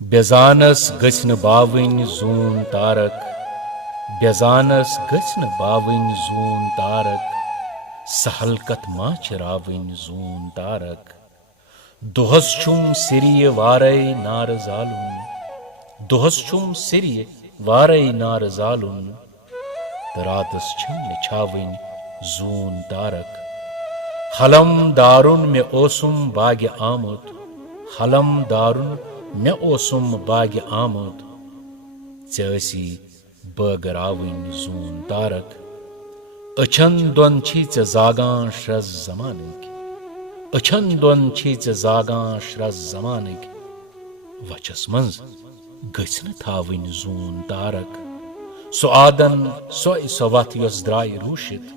बेजानस गस्न बावइन जून तारक बेजानस गस्न बावइन जून तारक सहलकत मा रावइन जून तारक दुहस छुम सिरिय वारय नार जालुन दुहस छुम सिरिय वारय नार जालुन रातस छम छावइन जून तारक हलम दारुन में ओसुम बाग्य आमुद हलम दारुन में ओसुम बाग्य आमुद चसी बगराविन जून तारक अछन दोन छी जागां श्रज जमानक अछन दोन छी जागां श्रज जमानक वचस मंज गस्न थाविन जून तारक सो आदन सोय सवत यस द्राय रूशित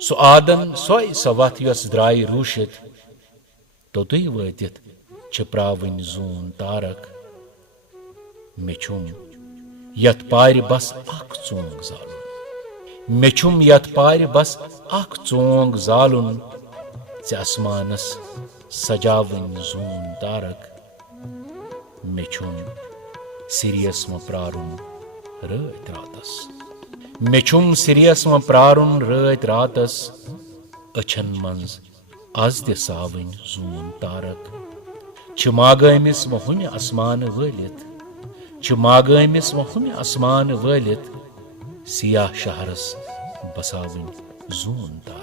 सो आदन सोय सवत यस द्राय रूशित तोतुय वतित छप्राविन जून तारक मेछुम यत पार बस अख चोंग जालुन मेछुम यत पार बस अख चोंग जालुन चे आसमानस सजाविन जून तारक मेछुम सिरियस म प्रारुन रत रातस मेछुम सिरियस म प्रारुन रत रातस अछन मंज आज ते साविन जून तारक छ मागमिस म हुन आसमान वलित छ मागमिस म हुन आसमान वलित सियाह शहरस बसाविन जून तारक